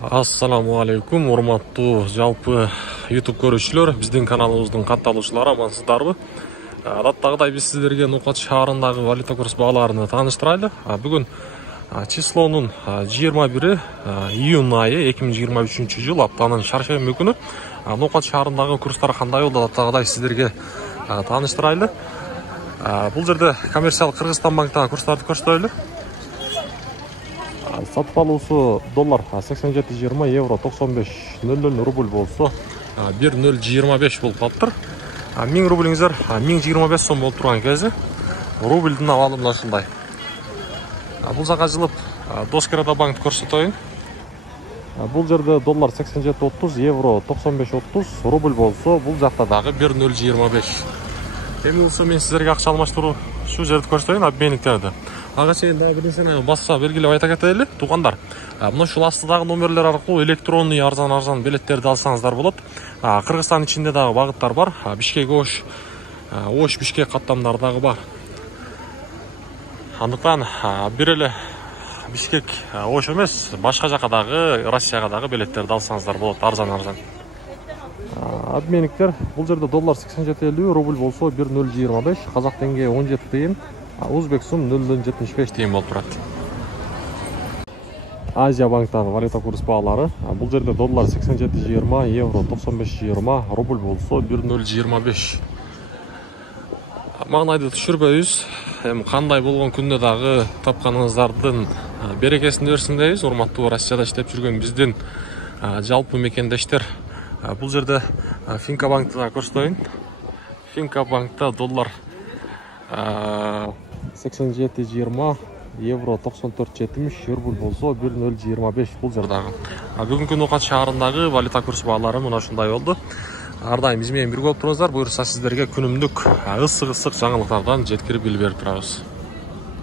Ассаламу алейкум, урматтуу жалпы YouTube көрүүчүлөр, биздин каналыбыздын катталуучулары амансыздарбы? Адаттагыдай биз сиздерге Нукат шаарындагы валюта курс бааларын тааныштырайлы. Бүгүн числонун 21 июнь айы 2023 жыл аптанын чаршемби күнү Нукат шаарындагы курстар кандай болду адаттагыдай сиздерге тааныштырайлы. Бул жерде коммерциялык Кыргызстан банктагы курстарды көрсөтөлү. Сатып алуусу доллар 87.20, евро 95.00, рубль болсо 1.025 болуп калыптыр. 1000 рублиңиздер 1025 сом болуп турган кези рубльдин абалы мына ушундай. Бул жака жылып Доскерада банк көрсөтөйүн. Бул жерде доллар 87.30, евро 95.30, рубль болсо бул жакта дагы 1.025. Эми болсо мен сиздерге акча алмаштыруу ушул жерде көрсөтөйүн, обменниктерди. Ага чейин дагы бир нерсени басса белгилеп айта кетели. Туугандар, мына ушул астыдагы номерлер аркылуу электронный арзан билеттерди алсаңыздар болот. Кыргызстан ичинде дагы багыттар бар. Бишкек Ош Бишкек каттамдары дагы бар. Андыктан бир эле Бишкек Ош эмес, башка жака дагы Россияга дагы билеттерди алсаңыздар болот, арзан. Обменниктер бул жерде доллар 87.50, рубль болсо 1.025, казак теңге 17 тыйын, Узбек сум 0.75 тыйын болуп турат. Азия банктагы валюта курс баалары. Бул жерде доллар 87.20, евро 95.20, рубль болсо 1.025. Маңнайды түшүрбөйбүз. Эми кандай болгон күндө дагы тапканыңыздардын берекесин берсин дейбиз. Урматтуу Россияда иштеп жүргөн биздин жалпы мекендештер. Бул жерде Финка банкты да көрсөтөйүн. Финка банкта доллар 87.20, евро 94.70, рубль болсо 1.025 бул жердагы. Бүгүнкү Нукат шаарындагы валюта курс баалары мына ушундай болду. Ар дайым биз менен бирге болуп туруңуздар. Буюрса сиздерге күнүмдүк ысык жаңылыктардан жеткирип билип берип турабыз.